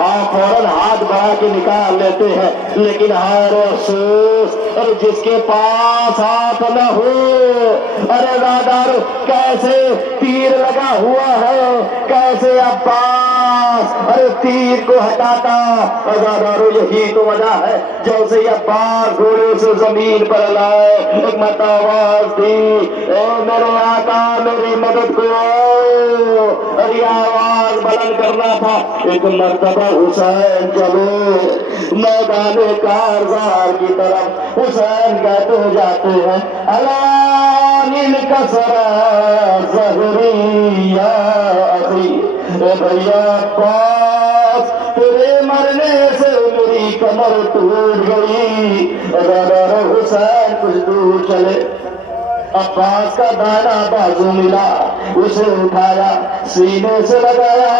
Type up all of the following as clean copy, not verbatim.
آپ فوراً ہاتھ بڑھا کے نکال لیتے ہیں، لیکن ہر افسوس اور جس کے پاس ہاتھ نہ ہو، ارے زادار کیسے تیر لگا ہوا ہے، کیسے عباس ارے تیر کو ہٹاتا، زادارو یہی تو وجہ ہے جیسے عباس گھوڑے سے زمین پر لائے، ایک مرتبہ آواز دی، اے میرے آقا میری مدد کو، اور یہ آواز بلند کرنا تھا۔ ایک مرتبہ حسین چلے میدان کارزار کی طرف، حسین کہتے جاتے ہیں الان انکسر ظہری یا اخی، اے بھیا عباس تیرے مرنے سے میری کمر ٹوٹ گئی۔ حسین کچھ دور چلے، عباس کا دائنا بازو ملا، اسے اٹھایا سینے سے لگایا،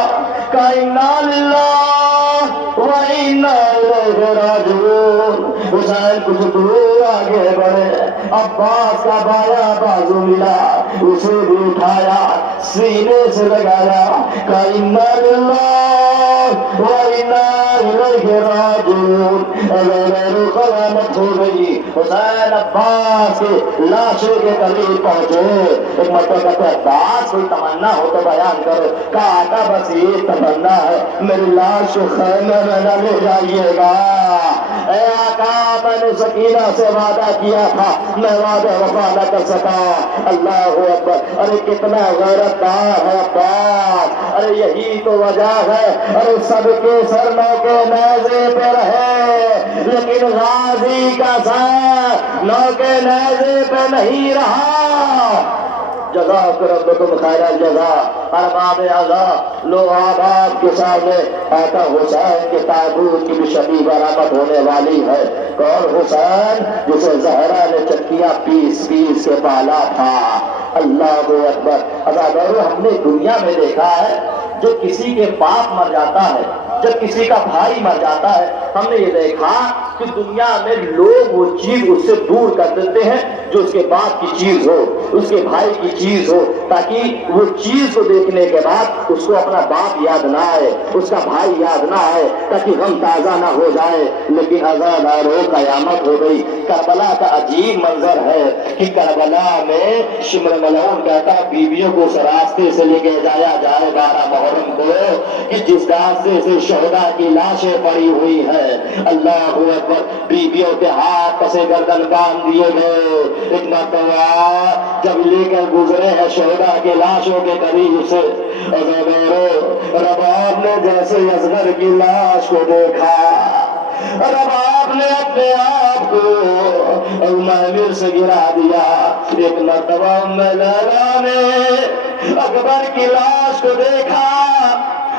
کہا انا للہ و انا الیہ راجعون۔ حسین کچھ دور آگے بڑھے، عباس کا بایاں بازو ملا، اسے بھی اٹھایا سینے سے لگایا، کہا انا للہ و انا الیہ راجعون۔ قیامت ہو گئی، حسین عباس کے لاشے کے قریب پہنچے، ایک مرتبہ کہتے ہیں عباس کوئی تمنا ہو تو بیان کرو، کہا آقا بس یہ تمنا ہے میری لاش کو خیمے میں نہ لے جائیے گا، اے آقا میں نے سکینہ سے وعدہ کیا تھا، میں وعدہ وفا نہ کر سکا۔ اللہ اکبر، ارے کتنا غیرت دار ہے عباس، ارے یہی تو وجہ ہے، ارے سب کے سر نوکے نیزے پہ رہے لیکن غازی کا سر نوکے نیزے پہ نہیں رہا۔ جزاک ربکم خیر الجزا۔ ارباب اعضاء لو آپ کے سامنے آقا حسین کے تابوت کی بھی شبیہ برآمد ہونے والی ہے۔ کون حسین؟ جسے زہرا نے چکیاں پیس پیس کے پالا تھا۔ اللہ اکبر۔ عزادارو ہم نے دنیا میں دیکھا ہے جب کسی کے باپ مر جاتا ہے، جب کسی کا بھائی مر جاتا ہے، ہم نے یہ دیکھا کہ دنیا میں لوگ وہ چیز اس سے دور کر دیتے ہیں جو اس کے باپ کی چیز ہو، اس کے بھائی کی چیز ہو، تاکہ وہ چیز کو دیکھنے کے بعد اس کو اپنا باپ یاد نہ آئے، اس کا بھائی یاد نہ آئے، تاکہ غم تازہ نہ ہو جائے۔ لیکن عزادارو قیامت ہو گئی۔ کربلا کا عجیب منظر ہے کہ کربلا میں شمر ملعون کہتا بیویوں کو اس راستے سے لے کے جایا جائے 12 محرم کو کہ جس راستے سے شہداء کی لاشیں پڑی ہوئی ہے۔ اللہ اکبر۔ بیویوں کے ہاتھ پسے گردن باندھ دیے گئے۔ ایک مرتبہ جب لے کر گزرے ہیں شہداء کے لاشوں کے قریب سے، رباب نے جیسے اصغر کی لاش کو دیکھا، رباب نے اپنے آپ کو محمل سے گرا دیا۔ ایک مرتبہ ام لیلا نے اکبر کی لاش کو دیکھا،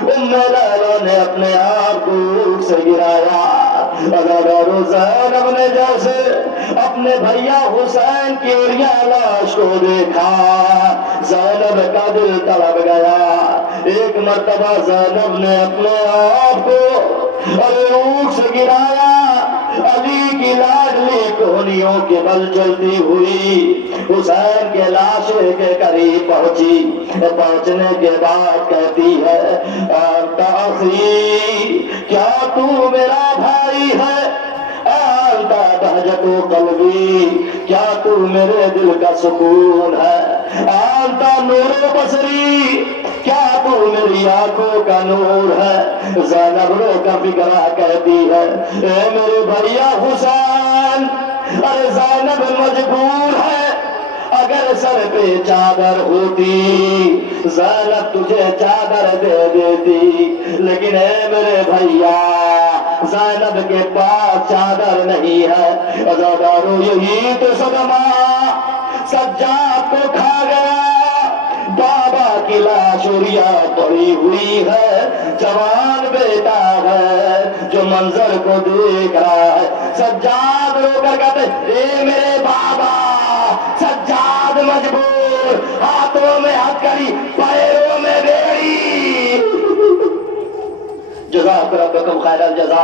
ام لیلا نے اپنے آپ کو سے گرایا۔ زینب نے جیسے اپنے بھیا حسین کی اوریا لاش کو دیکھا، زینب کا دل تڑپ گیا۔ ایک مرتبہ زینب نے اپنے آپ کو اونٹ سے گرایا، علی کی لاڈلی کوہنیوں کے بل چلتی ہوئی حسین کے لاشے کے قریب پہنچی۔ پہنچنے کے بعد کہتی ہے تاخی کیا تو میرا بھائی ہے؟ آلتا بہجت قلبی کیا تو میرے دل کا سکون ہے؟ آلتا نور بصری کیا تو میری آنکھوں کا نور ہے؟ زینب رو کا فکرہ کہتی ہے اے میرے بھیا حسین، ارے زینب مجبور ہے، اگر سر پہ چادر ہوتی زینب تجھے چادر دے دیتی، لیکن اے میرے بھیا زینب کے پاس چادر نہیں ہے۔ عزادارو یہی تو صدمہ سجاد کو کھا گیا۔ بابا کی لاش اوریا پڑی ہوئی ہے، جوان بیٹا ہے جو منظر کو دیکھ رہا ہے۔ سجاد رو کر کہتے اے میرے بابا، سجاد مجبور، ہاتھوں میں ہتھکڑی پیروں میں بیڑی۔ جزاک ربکم خیر الجزا۔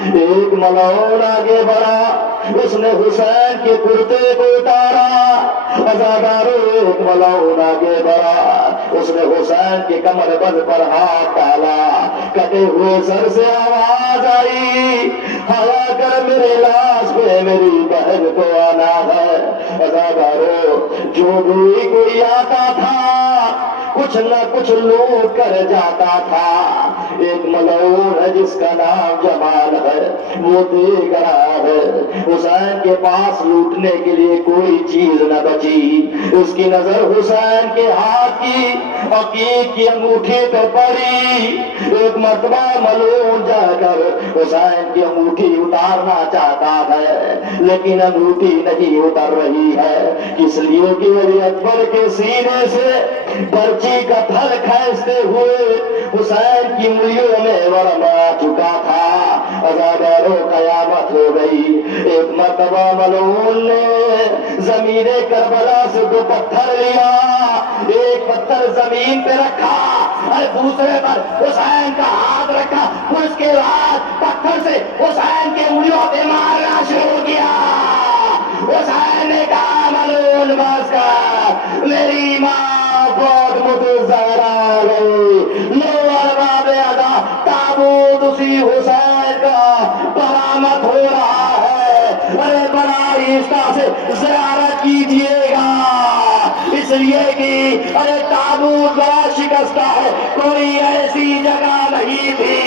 ایک ملعون آگے بڑھا، اس نے حسین کے کرتے کو اتارا۔ عزادارو ایک ملعون آگے بڑھا، اس نے حسین کے کمر بند پر ہاتھ ڈالا۔ کٹے ہوئے سر سے آواز آئی، ہوا کر میری لاش پہ میری بہن کو آنا ہے۔ عزادارو جو بھی کوئی آتا تھا کچھ نہ کچھ لوٹ کر جاتا تھا۔ ایک ملعون ہے جس کا نام جمال ہے، وہ دیکھ رہا ہے حسین کے پاس لوٹنے کے لیے کوئی چیز نہ بچی۔ اس کی نظر حسین کے ہاتھ کی عقیق کی انگوٹھی پہ پڑی۔ ایک مرتبہ ملعون جا کر حسین کی انگوٹھی اتارنا چاہتا ہے، لیکن انگوٹھی نہیں اتر رہی ہے، اس لیے کہ علی اکبر کے سینے سے برچی کا پھل کھینچتے ہوئے حسین کی انگلیوں میں ورم آ چکا تھا۔ عزادارو قیامت ہو گئی۔ ایک مرتبہ ملعون نے زمین کربلا سے 2 پتھر لیا، ایک پتھر زمین پہ رکھا اور دوسرے پر حسین کا ہاتھ رکھا، اس کے بعد پتھر سے حسین کے انگلیوں پہ مارنا شروع کیا۔ حسین نے کہا ملعون بس کر، میری ماں بہت متضرر گئی، لو ارباب ادا تابوت اسی حسین کا برآمد ہو رہا ہے، ارے بڑا آہستہ سے زیارت کیجیے گا، اس لیے کہ ارے تابوت بڑا شکستہ ہے، کوئی ایسی جگہ نہیں تھی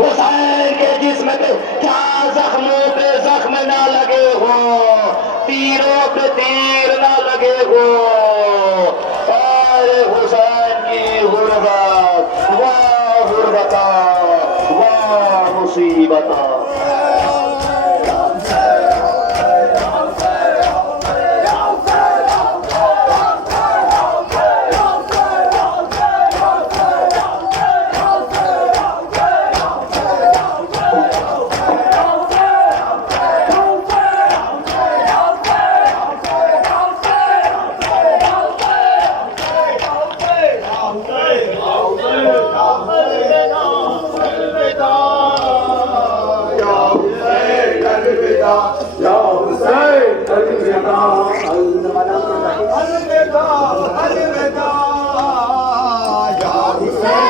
حسین کے جسم پہ کیا زخموں پہ زخم نہ لگے ہو، تیروں پہ تیر نہ لگے ہو۔ اے حسین کی غربت، واہ غربتا، واہ مصیبتا۔ حسین الوداع، الوداع الوداع الوداع، یا حسین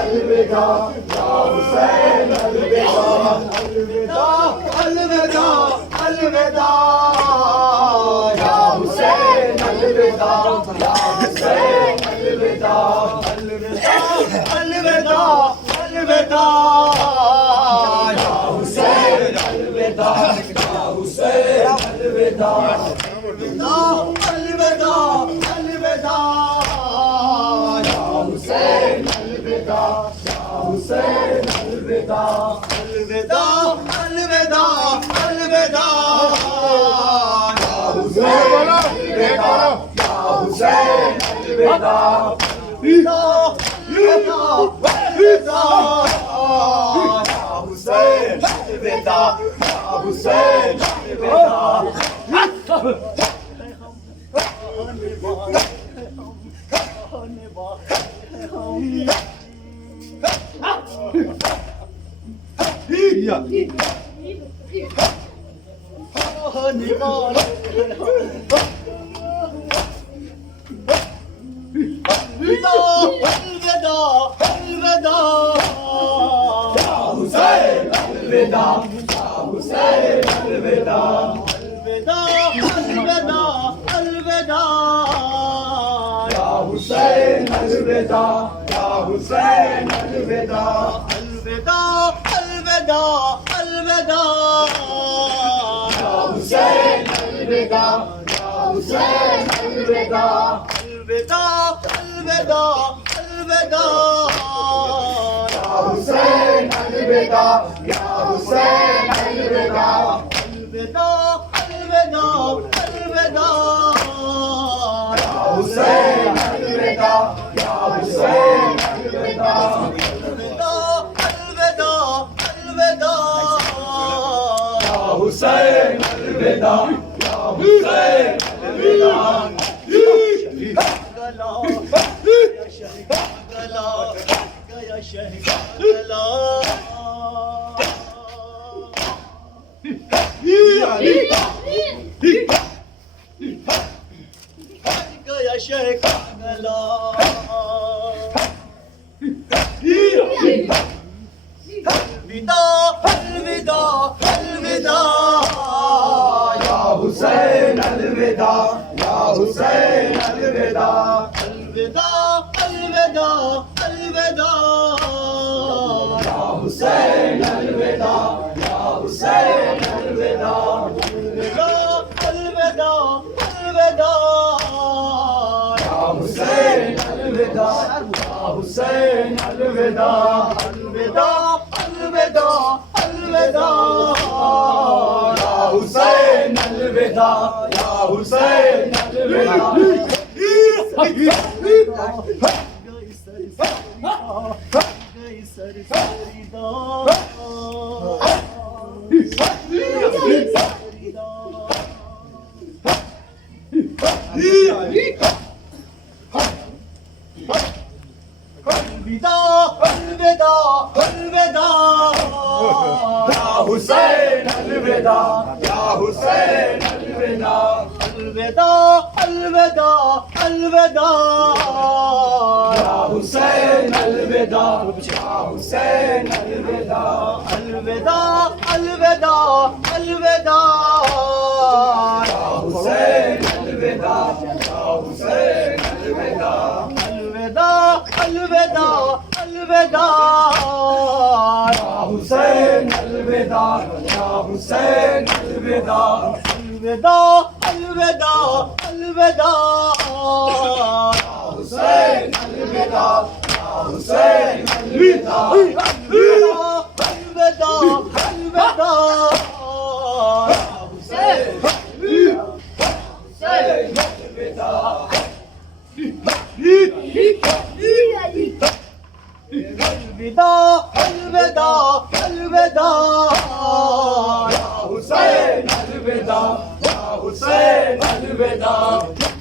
الوداع، یا حسین الوداع، الوداع الوداع الوداع، یا حسین الوداع، یا حسین الوداع، الوداع الوداع الوداع، یا حسین الوداع، حسین الوداع، الوداع الوداع، یا حسین الوداع، یا حسین الوداع، الوداع الوداع الوداع، یا حسین الوداع، یا حسین الوداع، الوداع الوداع، یا حسین الوداع، یا حسین الوداع۔ حسین الوداع یا حسین الوداع حسین الوداع یا حسین الوداع الوداع الوداع الوداع یا حسین الوداع یا حسین الوداع الوداع الوداع یا حسین الوداع یا حسین الوداع الوداع الوداع الوداع یا حسین الوداع یا حسین الوداع حسین الوداع یا حسین الوداع الوداع الوداع الوداع یا حسین الوداع یا حسین الوداع الوداع الوداع الوداع یا حسین الوداع یا حسین الوداع الوداع الوداع الوداع یا حسین الوداع یا حسین الوداع الوداع الوداع الوداع حسین الوداع یا حسین الوداع الوداع الوداع الوداع الوداع الوداع یا حسین الوداع یا حسین الوداع